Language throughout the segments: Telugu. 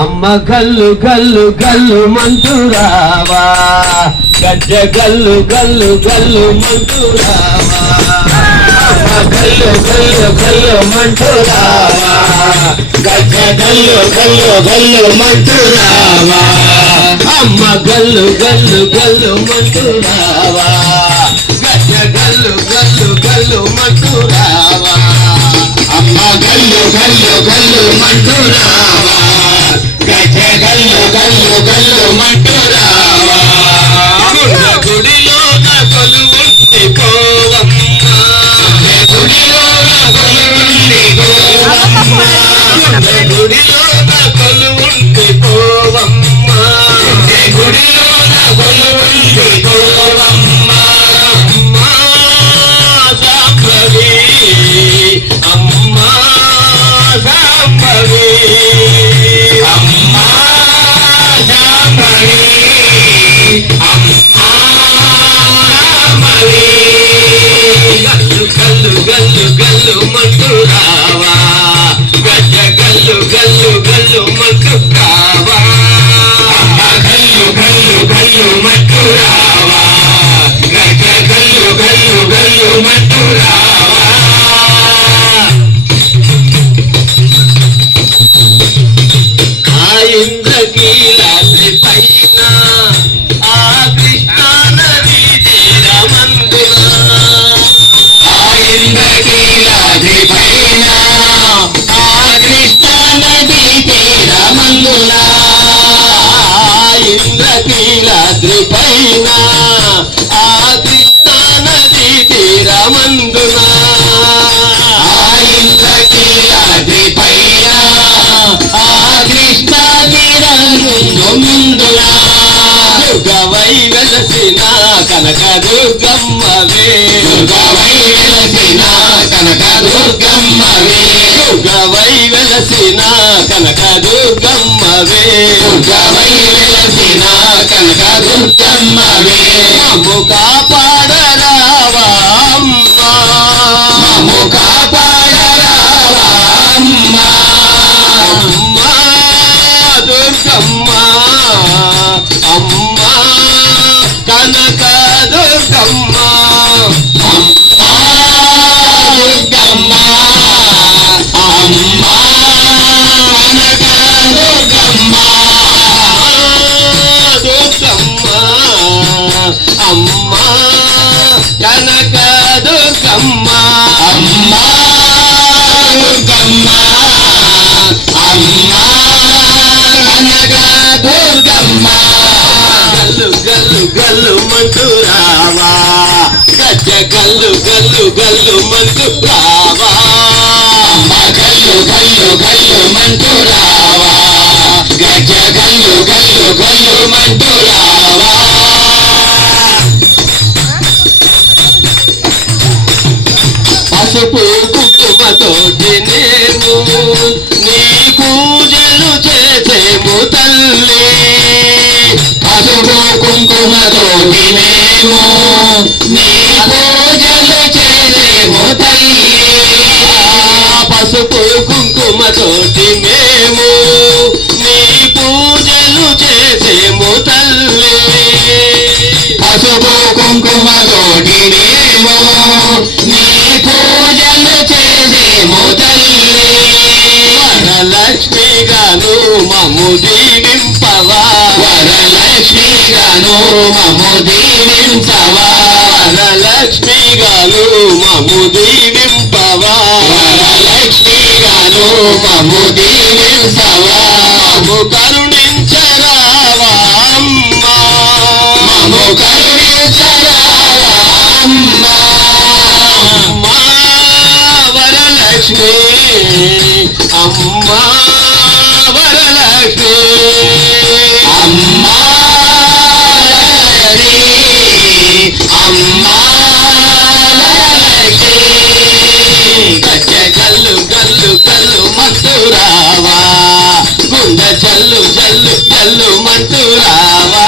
అమ్మ గల్లు గల్లు గల్లు మంటురావా, గజ్జ గల్లు గల్లు గల్లు మంటురావా. అమ్మ గల్లు గల్లు గల్లు మంటురావా, గజ్జ గల్లు గల్లు గల్లు మంటురావా. అమ్మ గల్లు గల్లు గల్లు మంటురావా, గజ్జ గల్లు గల్లు గల్లు మంటురావా. అమ్మ గల్లు గల్లు గల్లు మంటురావా, గజ గల్లు గల్లు గల్లు మంటురావా. గుడిలో నా కొలువుంది కోవమ్మ, గుడిలో నా కొలువుంది కోవమ్మ, గుడిలో నా కొలువుంది కోవమ్మ, గుడిలో నా కొలువుంది కోవమ్మ. అమ్మ శాంభవి, అమ్మ శాంభవి, గల్లు గల్లు గల్లు మంటురావా, గజ్జ గల్లు గల్లు గల్లు మంటురావా. గల్లు గల్లు గల్లు మంటురావా, గజ్జ గల్లు గల్లు గల్లు మంటురావా. ఆ ఇంద్రకీలాద్రి పైన ఆ కృష్ణా నదీ తీరమందున, ఆ ఇంద్రకీలాద్రి పైన ఆ కృష్ణా నదీ తీరమందున, ఆ ఇంద్రకీలాద్రి పైన ఆ కృష్ణా నదీ తీరమందున, ఆ ఇంద్రకీలాద్రి పైన ఆ కృష్ణా తీరమందు ముందున దుర్గవై వెలసిన కనక దుర్గమ్మవే, దుర్గవై వెలసిన కనక దుర్గమ్మవే, దుర్గవై వెలసిన కనక దుర్గమ్మవే, దుర్గవై వెలసిన కనక దుర్గమ్మవే. మమ్ము కాపాడరావా అమ్మ, మమ్ము కాపాడరావా అమ్మ, అమ్మ దుర్గమ్మ, అమ్మ కనక దుర్గమ్మ, అమ్మ దుర్గమ్మ, అమ్మ కనక దుర్గమ్మ, దుర్గమ్మ, అమ్మ కనక దుర్గమ్మ, అమ్మ దుర్గమ్మ, అమ్మ కనక దుర్గమ్మ. గల్లు గల్లు గల్లు మంటురావా, గజ్జ గల్లు గల్లు గల్లు మంటురావా. అమ్మ గల్లు గల్లు గల్లు మంటురావా, గజ్జ గల్లు గల్లు గల్లు మంటురావా. పసుపు కుంకుమతోటి నేను నీ పూజలు చేసేము తల్లి, పసుపు కుంకుమతోటి మేము నీ పూజలు చేసేము తల్లి, పసుపు కుంకుమతోటి మేము నీ పూజలు చేసేము తల్లి, పసుపు కుంకుమతోటి మేము నీ పూజలు చేసేము తల్లి. వరలక్ష్మి గాను మమ్ము దీవింపవా, వరలక్ష్మి గాను మమ్ము దీవించవా, వరలక్ష్మి గాను మమ్ము దీవింపవా, వరలక్ష్మి గాను మమ్ము దీవించవా. మమ్ము కరుణించరావా అమ్మ, మమ్ము కరుణించరావా అమ్మ, అమ్మ వరలక్ష్మి, అమ్మ వరలక్ష్మి, అమ్మ వరలక్ష్మి, అమ్మ వరలక్ష్మి. గజ్జ గల్లు గల్లు గల్లు మంటురావా, గుండె జల్లు జల్లు జల్లు మంటురావా.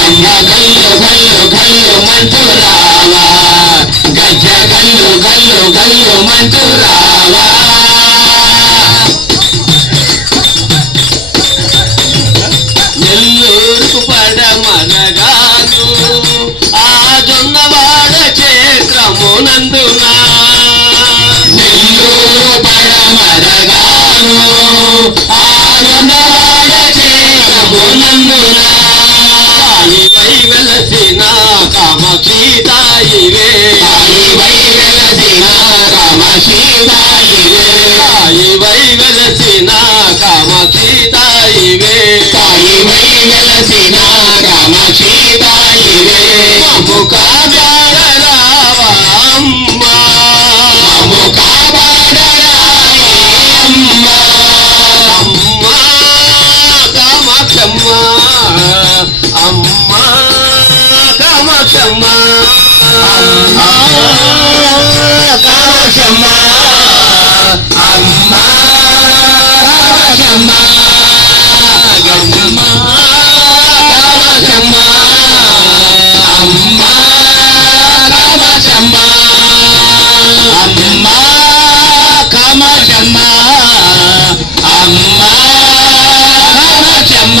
అమ్మ గల్లు గల్లు గల్లు మంటురావా, గజ్జ గల్లు గల్లు గల్లు మంటురావా. ఆనందవాడ చేరము నందునా తాయివై వెలసిన కామాక్షి తాయివే తాయివై వెలసిన కామాక్షి తాయివే తాయివై వెలసిన కామాక్షి తాయివే తాయివై వెలసిన కామాక్షి తాయివే మమ్ము కాపాడరావా అమ్మా మమ్ము కాపాడరావా అమ్మా అమ్మా కామాక్షమ్మ అమ్మా కామాక్షమ్మ అమ్మా కామాక్షమ్మ అమ్మా కామాక్షమ్మ గంగమ్మ కామాక్షమ్మ అమ్మా కామాక్షమ్మ అమ్మా కామాక్షమ్మ అమ్మా కామాక్షమ్మ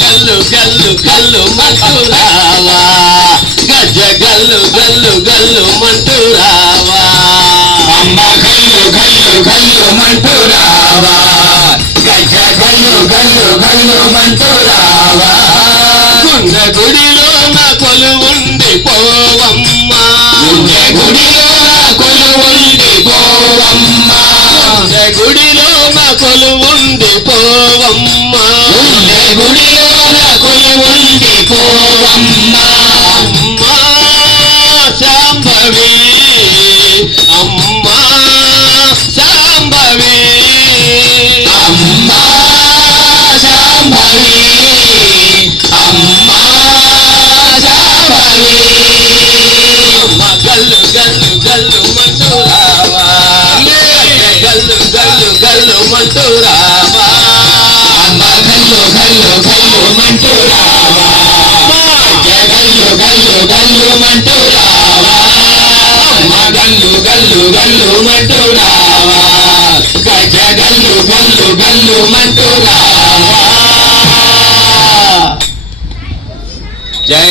గల్లు గల్లు గల్లు మంటురావా గజ్జ గల్లు గల్లు గల్లు మంటురావా అమ్మ గల్లు గల్లు గల్లు మంటురావా గజ్జ గల్లు గల్లు గల్లు మంటురావా గుండె గుడిలో నా కొలువుండి పోవమ్మా గుండె గుడిలో నా కొలువుండి పోవమ్మా గుండె గుడిలో నా కొలువుండి పోవమ్మా గుండె గుడిలో నా కొలువుండి పోవమ్మా అమ్మా శాంభవి అమ్మా శాంభవి అమ్మా శాంభవి అమ్మా శాంభవి అమ్మ గల్లు గల్లు గల్లు మంటురావా గల్లు గల్లు గల్లు మంటురావా అమ్మ గల్లు గల్లు గల్లు మంటురావా గల్లు గల్లు గల్లు మంటురావా అమ్మ గల్లు గల్లు గల్లు మంటురావా గజ గల్లు గల్లు గల్లు మంటురావా జై